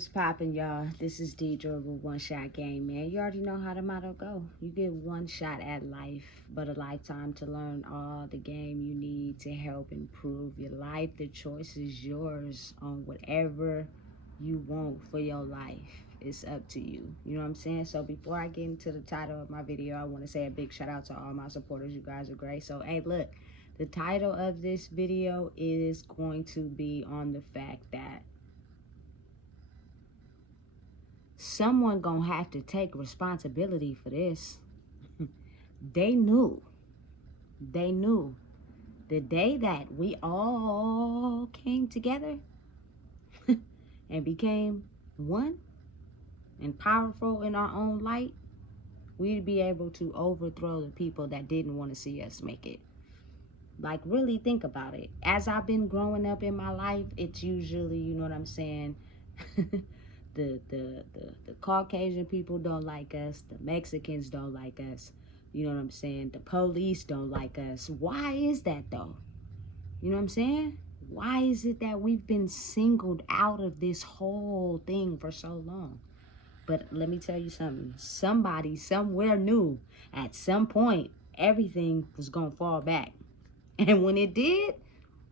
What's poppin', y'all? This is Deidre with One Shot Game, man. You already know how the motto go. You get one shot at life, but a lifetime to learn all the game you need to help improve your life. The choice is yours on whatever you want for your life. It's up to you. You know what I'm saying? So before I get into the title of my video, I want to say a big shout out to all my supporters. You guys are great. So, hey, look, the title of this video is going to be on the fact that someone gonna have to take responsibility for this. They knew the day that we all came together and became one and powerful in our own light, we'd be able to overthrow the people that didn't want to see us make it. Like, really think about it. As I've been growing up in my life, it's usually, you know what I'm saying, the Caucasian people don't like us, the Mexicans don't like us, you know what I'm saying, the police don't like us. Why is that though? You know what I'm saying? Why is it that we've been singled out of this whole thing for so long? But let me tell you something. Somebody somewhere knew at some point everything was gonna fall back. And when it did,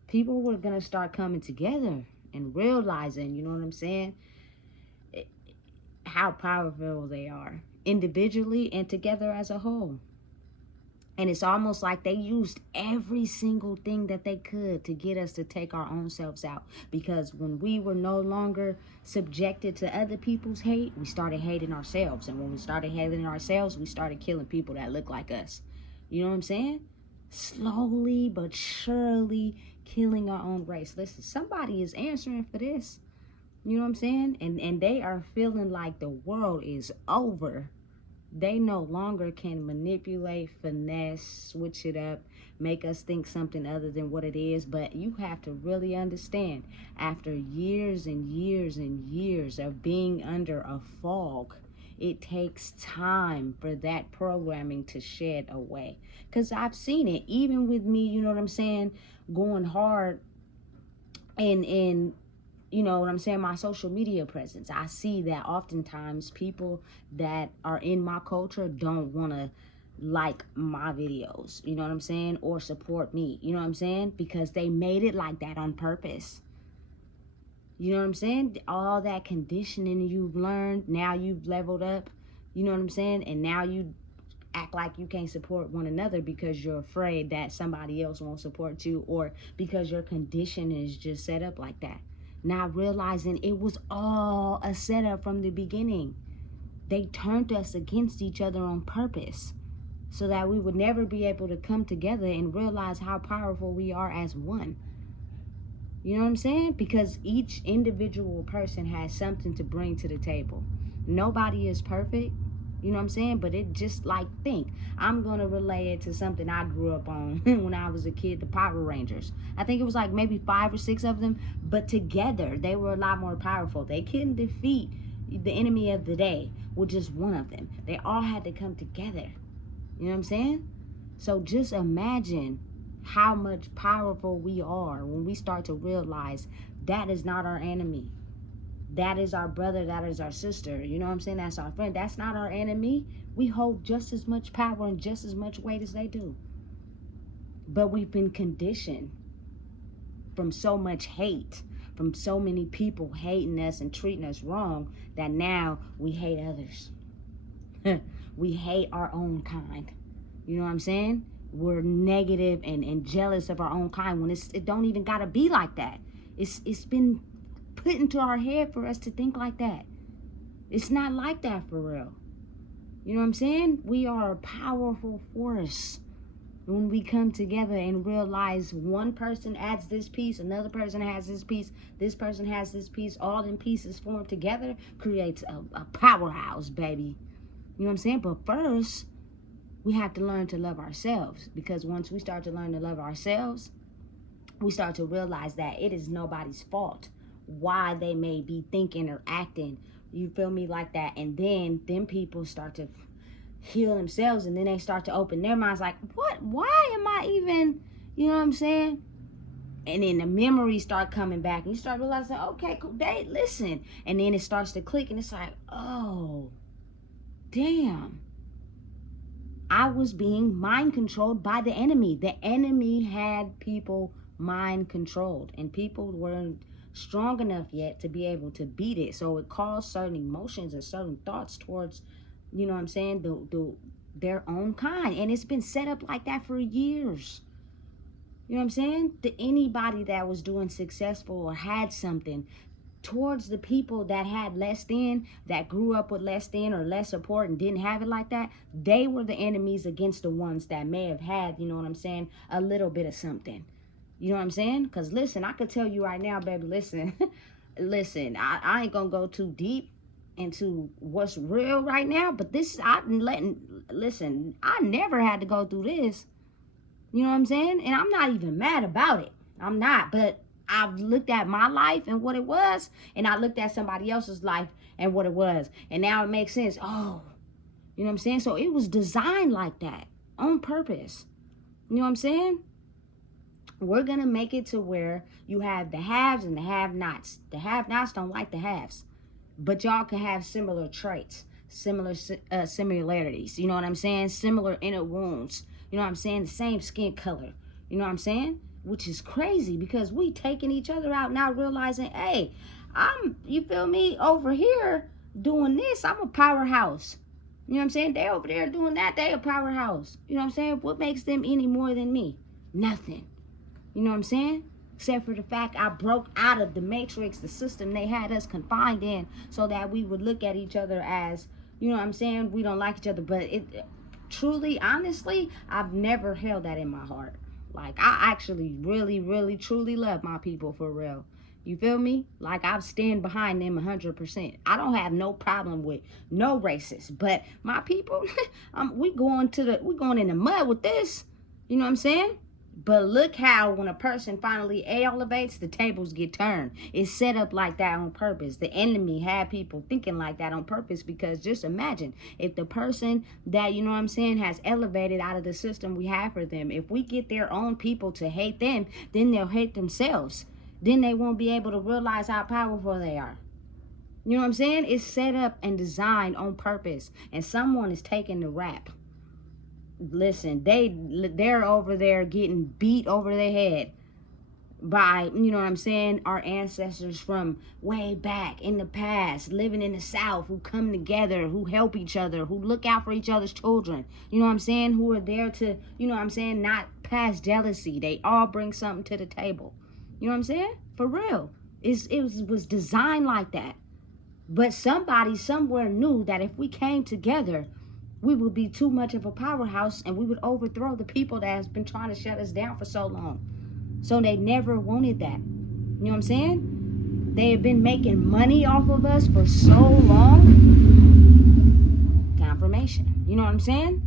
people were gonna start coming together and realizing, you know what I'm saying, how powerful they are individually and together as a whole. And it's almost like they used every single thing that they could to get us to take our own selves out. Because when we were no longer subjected to other people's hate, we started hating ourselves. And when we started hating ourselves, we started killing people that look like us. You know what I'm saying? Slowly but surely killing our own race. Listen, somebody is answering for this. You know what I'm saying? And they are feeling like the world is over. They no longer can manipulate, finesse, switch it up, make us think something other than what it is. But you have to really understand, after years and years and years of being under a fog, it takes time for that programming to shed away. Because I've seen it, even with me, you know what I'm saying, going hard in you know what I'm saying, my social media presence. I see that oftentimes people that are in my culture don't want to like my videos, you know what I'm saying, or support me, you know what I'm saying, because they made it like that on purpose. You know what I'm saying? All that conditioning you've learned, now you've leveled up, you know what I'm saying, and now you act like you can't support one another because you're afraid that somebody else won't support you, or because your condition is just set up like that. Not realizing it was all a setup from the beginning. They turned us against each other on purpose so that we would never be able to come together and realize how powerful we are as one. You know what I'm saying? Because each individual person has something to bring to the table. Nobody is perfect. You know what I'm saying? But it just, like, think. I'm going to relay it to something I grew up on when I was a kid, the Power Rangers. I think it was like maybe 5 or 6 of them. But together, they were a lot more powerful. They couldn't defeat the enemy of the day with just one of them. They all had to come together. You know what I'm saying? So just imagine how much powerful we are when we start to realize that is not our enemy. That is our brother, that is our sister. You know what I'm saying? That's our friend. That's not our enemy. We hold just as much power and just as much weight as they do. But we've been conditioned from so much hate, from so many people hating us and treating us wrong, that now we hate others. We hate our own kind. You know what I'm saying? We're negative and jealous of our own kind when it don't even gotta be like that. It's been put into our head for us to think like that. It's not like that for real. You know what I'm saying? We are a powerful force when we come together and realize one person adds this piece, another person has this person has this piece, all in pieces formed together creates a powerhouse, baby. You know what I'm saying? But first, we have to learn to love ourselves, because once we start to learn to love ourselves, we start to realize that it is nobody's fault why they may be thinking or acting, you feel me, like that. And then people start to heal themselves, and then they start to open their minds like, why am I even, you know what I'm saying, And then the memories start coming back, and you start realizing, okay, cool, listen. And then it starts to click, and it's like, oh, damn. I was being mind controlled by the enemy. The enemy had people mind controlled, and people weren't strong enough yet to be able to beat it. So it caused certain emotions and certain thoughts towards, you know what I'm saying, their own kind. And it's been set up like that for years. You know what I'm saying? Anybody that was doing successful or had something towards the people that had less than, that grew up with less than or less support and didn't have it like that, they were the enemies against the ones that may have had, you know what I'm saying, a little bit of something. You know what I'm saying? Because listen, I could tell you right now, baby, listen, listen, I ain't gonna go too deep into what's real right now, but this, listen, I never had to go through this. You know what I'm saying? And I'm not even mad about it. I'm not. But I've looked at my life and what it was, and I looked at somebody else's life and what it was. And now it makes sense. Oh, you know what I'm saying? So it was designed like that on purpose. You know what I'm saying? We're going to make it to where you have the haves and the have-nots. The have-nots don't like the haves. But y'all can have similar traits, similar similarities. You know what I'm saying? Similar inner wounds. You know what I'm saying? The same skin color. You know what I'm saying? Which is crazy because we taking each other out now realizing, hey, you feel me, over here doing this, I'm a powerhouse. You know what I'm saying? They over there doing that, they a powerhouse. You know what I'm saying? What makes them any more than me? Nothing. You know what I'm saying? Except for the fact I broke out of the matrix, the system they had us confined in, so that we would look at each other as, you know what I'm saying, we don't like each other. But truly, honestly, I've never held that in my heart. Like, I actually really, really, truly love my people for real. You feel me? Like, I stand behind them 100%. I don't have no problem with no racists, but my people, we going in the mud with this. You know what I'm saying? But look how when a person finally elevates, the tables get turned. It's set up like that on purpose. The enemy had people thinking like that on purpose, because just imagine if the person that, you know what I'm saying, has elevated out of the system we have for them, if we get their own people to hate them, then they'll hate themselves. Then they won't be able to realize how powerful they are. You know what I'm saying? It's set up and designed on purpose, and someone is taking the rap. Listen, they're over there getting beat over their head by, you know what I'm saying, our ancestors from way back in the past, living in the South, who come together, who help each other, who look out for each other's children, you know what I'm saying, who are there to, you know what I'm saying, not pass jealousy. They all bring something to the table. You know what I'm saying? For real. It was designed like that. But somebody somewhere knew that if we came together, we would be too much of a powerhouse, and we would overthrow the people that has been trying to shut us down for so long. So they never wanted that. You know what I'm saying? They have been making money off of us for so long. Confirmation. You know what I'm saying?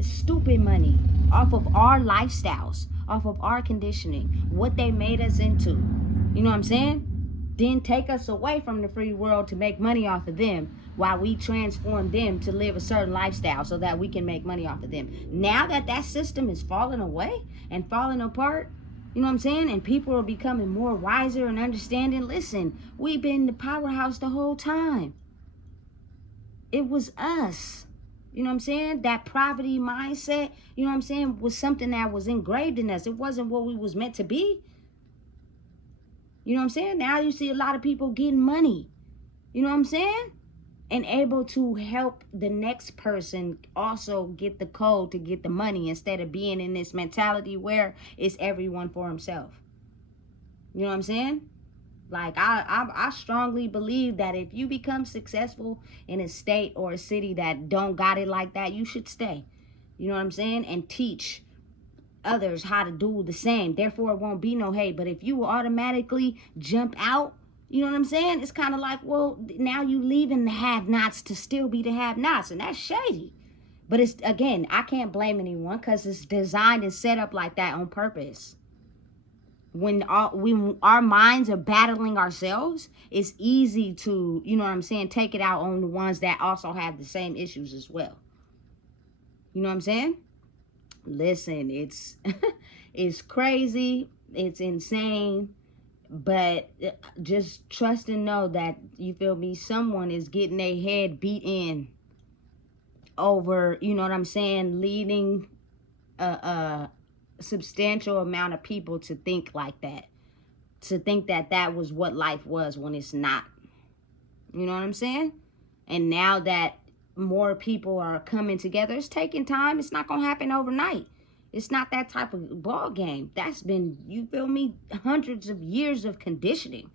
Stupid money off of our lifestyles, off of our conditioning, what they made us into. You know what I'm saying? Then take us away from the free world to make money off of them, while we transform them to live a certain lifestyle so that we can make money off of them. Now that system is falling away and falling apart, you know what I'm saying, and people are becoming more wiser and understanding, listen, we've been the powerhouse the whole time. It was us. You know what I'm saying? That poverty mindset, you know what I'm saying, was something that was engraved in us. It wasn't what we was meant to be. You know what I'm saying? Now you see a lot of people getting money. You know what I'm saying? And able to help the next person also get the code to get the money, instead of being in this mentality where it's everyone for himself. You know what I'm saying? Like, I strongly believe that if you become successful in a state or a city that don't got it like that, you should stay. You know what I'm saying? And teach others how to do the same. Therefore, it won't be no hate. But if you automatically jump out, you know what I'm saying? It's kind of like, well, now you leaving the have-nots to still be the have-nots, and that's shady. But it's, again, I can't blame anyone, because it's designed and set up like that on purpose. When our minds are battling ourselves, it's easy to, you know what I'm saying, take it out on the ones that also have the same issues as well. You know what I'm saying? Listen, it's crazy. It's insane. But just trust and know that, you feel me, someone is getting their head beat in over, you know what I'm saying, leading a substantial amount of people to think like that. To think that that was what life was when it's not. You know what I'm saying? And now that more people are coming together, it's taking time. It's not going to happen overnight. It's not that type of ball game. That's been, you feel me, hundreds of years of conditioning.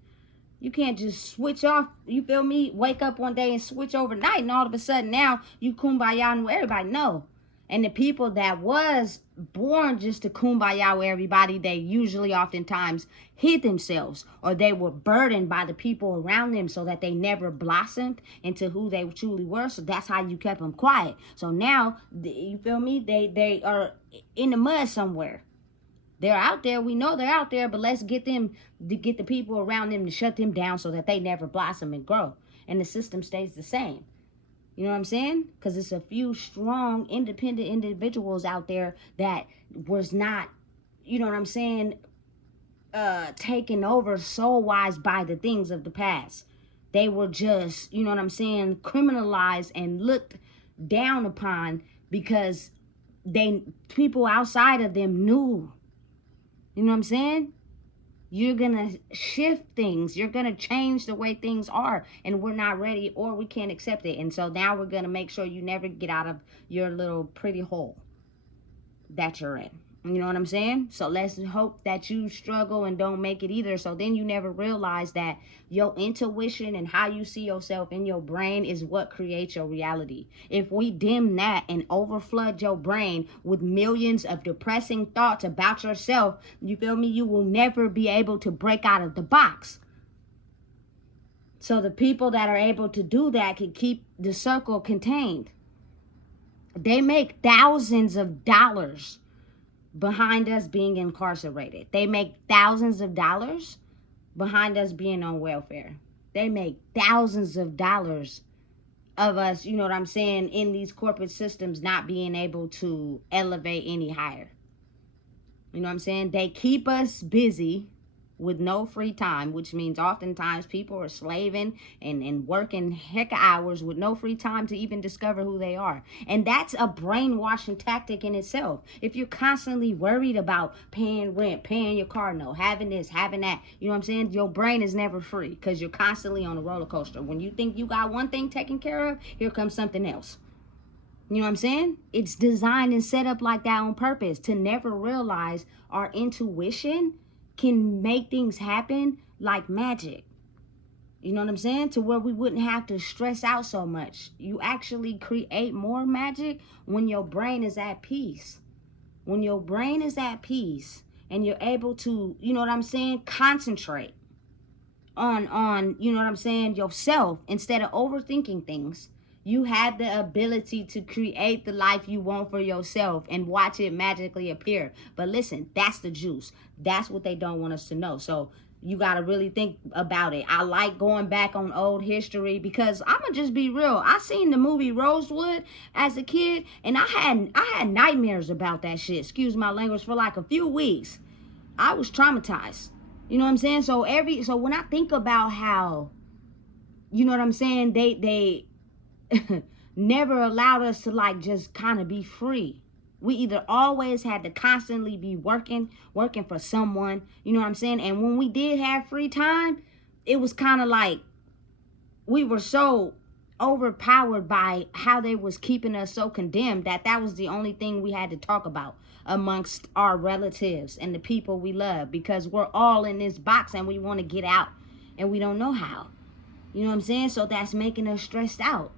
You can't just switch off, you feel me, wake up one day and switch overnight, and all of a sudden now you kumbaya with everybody. No. And the people that was born just to kumbaya with everybody, they usually oftentimes hid themselves, or they were burdened by the people around them, so that they never blossomed into who they truly were. So that's how you kept them quiet. So now, you feel me, they are in the mud somewhere. They're out there. We know they're out there, but let's get them, to get the people around them to shut them down so that they never blossom and grow. And the system stays the same. You know what I'm saying? Because it's a few strong, independent individuals out there that was not, you know what I'm saying, taken over soul-wise by the things of the past. They were just, you know what I'm saying, criminalized and looked down upon because people outside of them knew. You know what I'm saying? You're going to shift things. You're going to change the way things are. And we're not ready, or we can't accept it. And so now we're going to make sure you never get out of your little pretty hole that you're in. You know what I'm saying? So let's hope that you struggle and don't make it either. So then you never realize that your intuition and how you see yourself in your brain is what creates your reality. If we dim that and overflood your brain with millions of depressing thoughts about yourself, you feel me, you will never be able to break out of the box. So the people that are able to do that can keep the circle contained. They make thousands of dollars behind us being incarcerated. They make thousands of dollars behind us being on welfare. They make thousands of dollars of us, you know what I'm saying, in these corporate systems not being able to elevate any higher. You know what I'm saying? They keep us busy with no free time, which means oftentimes people are slaving and working heck of hours with no free time to even discover who they are. And that's a brainwashing tactic in itself. If you're constantly worried about paying rent, paying your car note, having this, having that, you know what I'm saying? Your brain is never free because you're constantly on a roller coaster. When you think you got one thing taken care of, here comes something else. You know what I'm saying? It's designed and set up like that on purpose to never realize our intuition can make things happen like magic. You know what I'm saying? To where we wouldn't have to stress out so much. You actually create more magic when your brain is at peace. When your brain is at peace and you're able to, you know what I'm saying, concentrate on you know what I'm saying, yourself instead of overthinking things. You have the ability to create the life you want for yourself and watch it magically appear. But listen, that's the juice. That's what they don't want us to know. So you got to really think about it. I like going back on old history because I'm going to just be real. I seen the movie Rosewood as a kid, and I had nightmares about that shit, excuse my language, for like a few weeks. I was traumatized. You know what I'm saying? So when I think about how, you know what I'm saying, they never allowed us to like just kind of be free. We either always had to constantly be working for someone, you know what I'm saying? And when we did have free time, it was kind of like we were so overpowered by how they was keeping us so condemned that was the only thing we had to talk about amongst our relatives and the people we love, because we're all in this box and we want to get out and we don't know how. You know what I'm saying? So that's making us stressed out.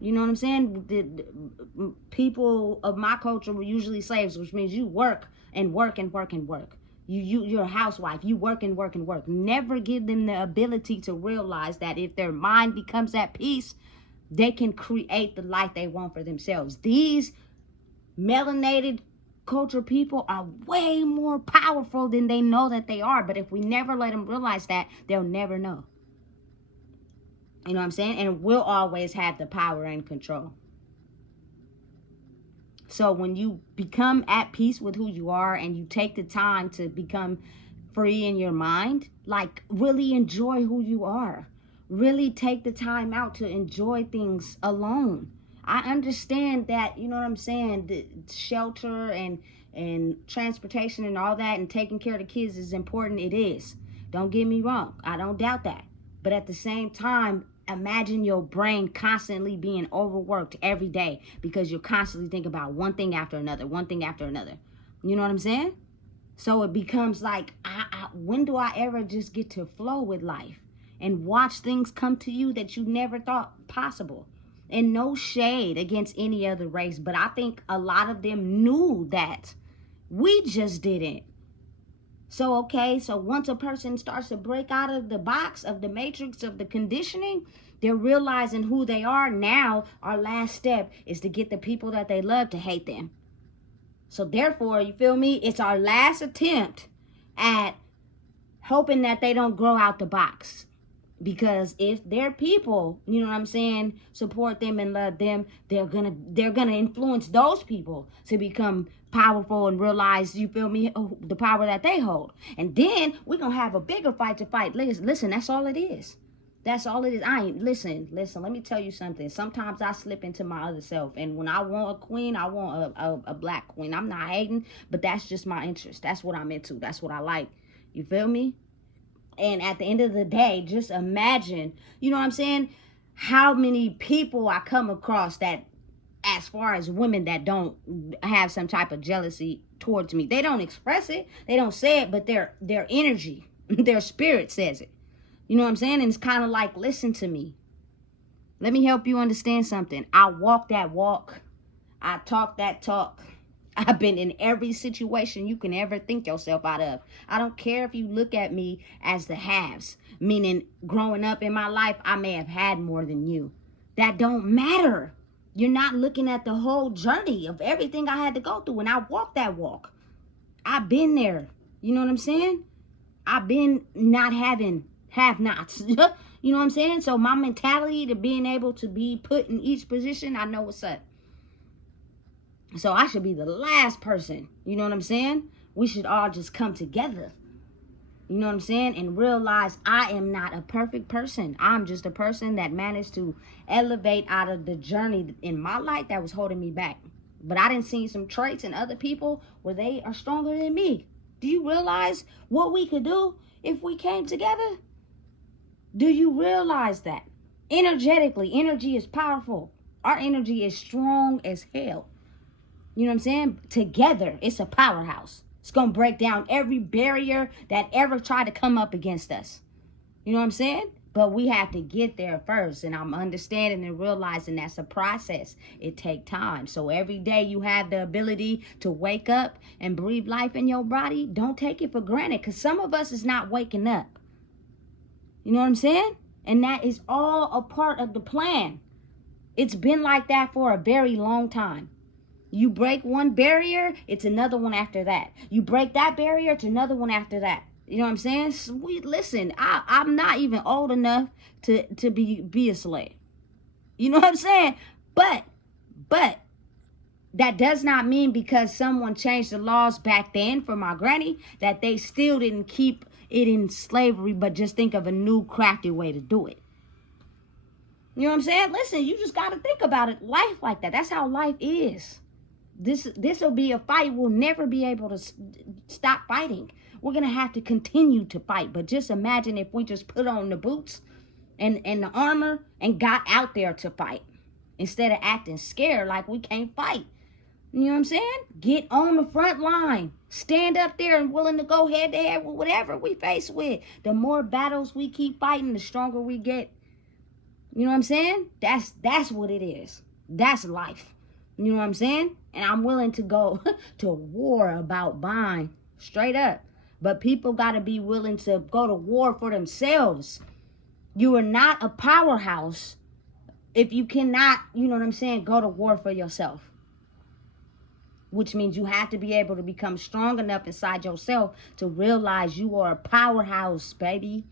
You know what I'm saying? The people of my culture were usually slaves, which means you work and work and work and work. You're a housewife. You work and work and work. Never give them the ability to realize that if their mind becomes at peace, they can create the life they want for themselves. These melanated culture people are way more powerful than they know that they are. But if we never let them realize that, they'll never know. You know what I'm saying? And we'll always have the power and control. So when you become at peace with who you are and you take the time to become free in your mind, like really enjoy who you are. Really take the time out to enjoy things alone. I understand that, you know what I'm saying, the shelter and transportation and all that and taking care of the kids is important. It is. Don't get me wrong. I don't doubt that. But at the same time, imagine your brain constantly being overworked every day because you're constantly thinking about one thing after another, one thing after another. You know what I'm saying? So it becomes like, when do I ever just get to flow with life and watch things come to you that you never thought possible? And no shade against any other race, but I think a lot of them knew that. We just didn't. So, okay, so once a person starts to break out of the box, of the matrix, of the conditioning, they're realizing who they are. Now, our last step is to get the people that they love to hate them. So therefore, you feel me? It's our last attempt at hoping that they don't grow out the box. Because if their people, you know what I'm saying, support them and love them, they're gonna influence those people to become powerful and realize, you feel me, the power that they hold. And then we're gonna have a bigger fight to fight. Listen, that's all it is. That's all it is. Listen, let me tell you something. Sometimes I slip into my other self. And when I want a queen, I want a black queen. I'm not hating, but that's just my interest. That's what I'm into. That's what I like. You feel me? And at the end of the day, just imagine, you know what I'm saying, how many people I come across that, as far as women that don't have some type of jealousy towards me. They don't express it. They don't say it, but their energy, their spirit says it. You know what I'm saying? And it's kind of like, listen to me. Let me help you understand something. I walk that walk. I talk that talk. I've been in every situation you can ever think yourself out of. I don't care if you look at me as the haves, meaning growing up in my life, I may have had more than you. That don't matter. You're not looking at the whole journey of everything I had to go through. And I walked that walk. I've been there. You know what I'm saying? I've been not having have-nots. You know what I'm saying? So my mentality to being able to be put in each position, I know what's up. So I should be the last person, you know what I'm saying? We should all just come together, you know what I'm saying? And realize I am not a perfect person. I'm just a person that managed to elevate out of the journey in my life that was holding me back. But I didn't see some traits in other people where they are stronger than me. Do you realize what we could do if we came together? Do you realize that? Energetically, energy is powerful. Our energy is strong as hell. You know what I'm saying? Together, it's a powerhouse. It's going to break down every barrier that ever tried to come up against us. You know what I'm saying? But we have to get there first. And I'm understanding and realizing that's a process. It takes time. So every day you have the ability to wake up and breathe life in your body. Don't take it for granted. Because some of us is not waking up. You know what I'm saying? And that is all a part of the plan. It's been like that for a very long time. You break one barrier, it's another one after that. You break that barrier, it's another one after that. You know what I'm saying? Listen, I'm not even old enough to be a slave. You know what I'm saying? But that does not mean because someone changed the laws back then for my granny that they still didn't keep it in slavery, but just think of a new crafty way to do it. You know what I'm saying? Listen, you just got to think about it. Life like that. That's how life is. This will be a fight. We'll never be able to stop fighting. We're going to have to continue to fight. But just imagine if we just put on the boots and the armor and got out there to fight. Instead of acting scared like we can't fight. You know what I'm saying? Get on the front line. Stand up there and willing to go head to head with whatever we face with. The more battles we keep fighting, the stronger we get. You know what I'm saying? That's what it is. That's life. You know what I'm saying? And I'm willing to go to war about buying, straight up. But people got to be willing to go to war for themselves. You are not a powerhouse if you cannot, you know what I'm saying, go to war for yourself. Which means you have to be able to become strong enough inside yourself to realize you are a powerhouse, baby.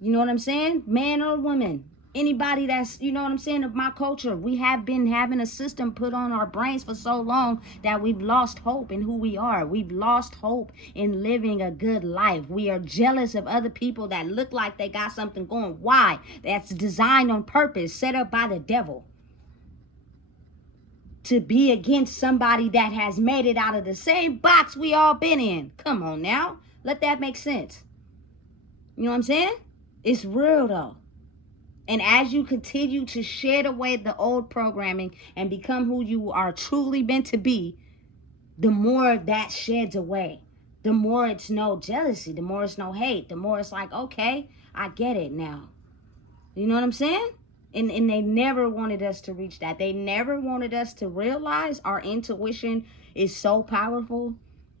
You know what I'm saying? Man or woman. Anybody that's, you know what I'm saying, of my culture, we have been having a system put on our brains for so long that we've lost hope in who we are. We've lost hope in living a good life. We are jealous of other people that look like they got something going. Why? That's designed on purpose, set up by the devil to be against somebody that has made it out of the same box we all been in. Come on now. Let that make sense. You know what I'm saying? It's real though. And as you continue to shed away the old programming and become who you are truly meant to be, the more that sheds away. The more it's no jealousy, the more it's no hate, the more it's like, okay, I get it now. You know what I'm saying? And they never wanted us to reach that. They never wanted us to realize our intuition is so powerful.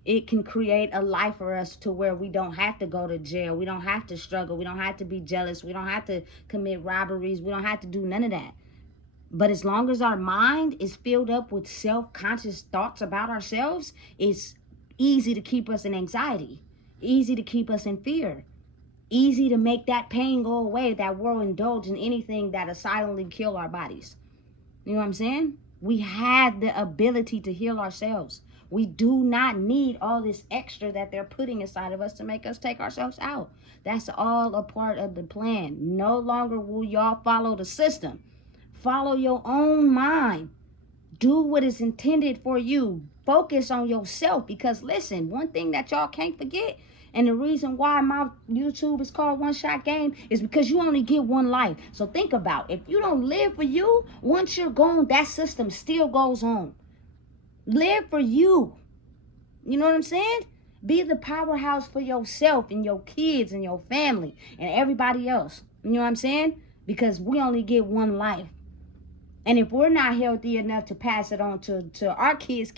It can create a life for us to where we don't have to go to jail. We don't have to struggle. We don't have to be jealous. We don't have to commit robberies. We don't have to do none of that. But as long as our mind is filled up with self-conscious thoughts about ourselves, it's easy to keep us in anxiety, easy to keep us in fear, easy to make that pain go away, that we'll indulge in anything that'll silently kill our bodies. You know what I'm saying? We have the ability to heal ourselves. We do not need all this extra that they're putting inside of us to make us take ourselves out. That's all a part of the plan. No longer will y'all follow the system. Follow your own mind. Do what is intended for you. Focus on yourself, because listen, one thing that y'all can't forget, and the reason why my YouTube is called One Shot Game, is because you only get one life. So think about, if you don't live for you, once you're gone, that system still goes on. Live for you. You know what I'm saying? Be the powerhouse for yourself and your kids and your family and everybody else. You know what I'm saying? Because we only get one life. And if we're not healthy enough to pass it on to our kids,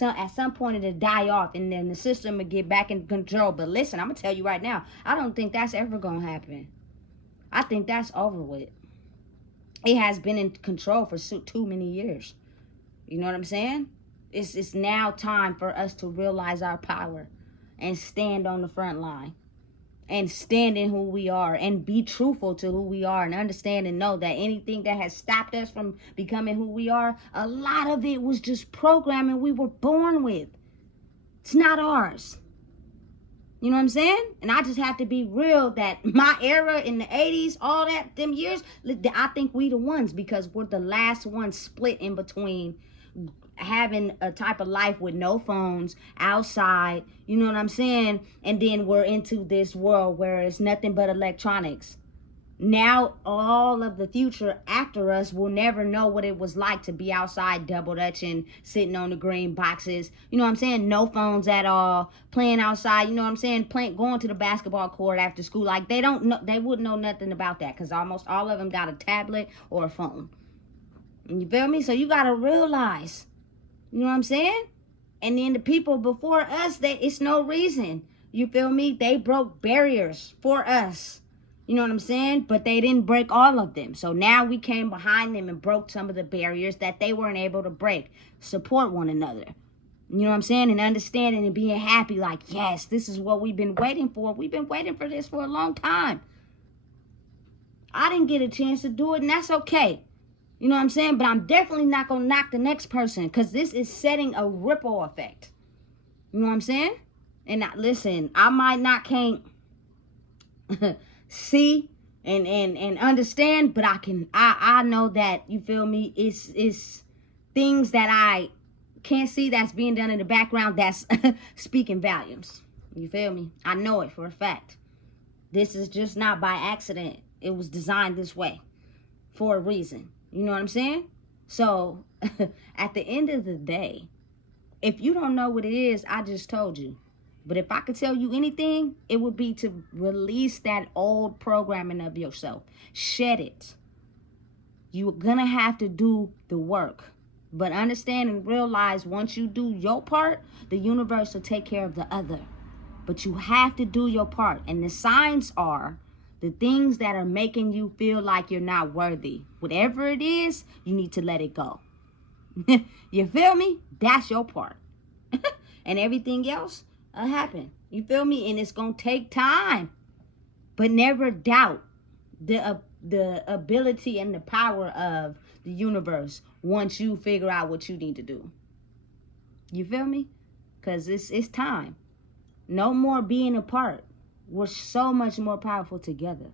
at some point it'll die off and then the system will get back in control. But listen, I'm going to tell you right now, I don't think that's ever going to happen. I think that's over with. It has been in control for too many years. You know what I'm saying? It's now time for us to realize our power and stand on the front line. And stand in who we are and be truthful to who we are and understand and know that anything that has stopped us from becoming who we are, a lot of it was just programming we were born with. It's not ours. You know what I'm saying? And I just have to be real that my era in the 80s, all that, them years, I think we the ones, because we're the last ones split in between having a type of life with no phones outside, you know what I'm saying? And then we're into this world where it's nothing but electronics. Now all of the future after us will never know what it was like to be outside double dutching, sitting on the green boxes, you know what I'm saying? No phones at all, playing outside, you know what I'm saying? Going to the basketball court after school. Like they wouldn't know nothing about that, because almost all of them got a tablet or a phone. You feel me? So you gotta realize, you know what I'm saying? And then the people before us, it's no reason. You feel me? They broke barriers for us. You know what I'm saying? But they didn't break all of them. So now we came behind them and broke some of the barriers that they weren't able to break. Support one another. You know what I'm saying? And understanding and being happy, like, yes, this is what we've been waiting for. We've been waiting for this for a long time. I didn't get a chance to do it, and that's okay. You know what I'm saying? But I'm definitely not going to knock the next person, because this is setting a ripple effect. You know what I'm saying? And listen, I might not can't see and understand, but I know that, you feel me, it's things that I can't see that's being done in the background that's speaking volumes. You feel me? I know it for a fact. This is just not by accident. It was designed this way for a reason. You know what I'm saying? So at the end of the day, if you don't know what it is, I just told you. But if I could tell you anything, it would be to release that old programming of yourself. Shed it. You're going to have to do the work. But understand and realize, once you do your part, the universe will take care of the other. But you have to do your part. And the signs are the things that are making you feel like you're not worthy. Whatever it is, you need to let it go. You feel me? That's your part. And everything else will happen. You feel me? And it's going to take time. But never doubt the ability and the power of the universe once you figure out what you need to do. You feel me? Because it's time. No more being apart. We're so much more powerful together.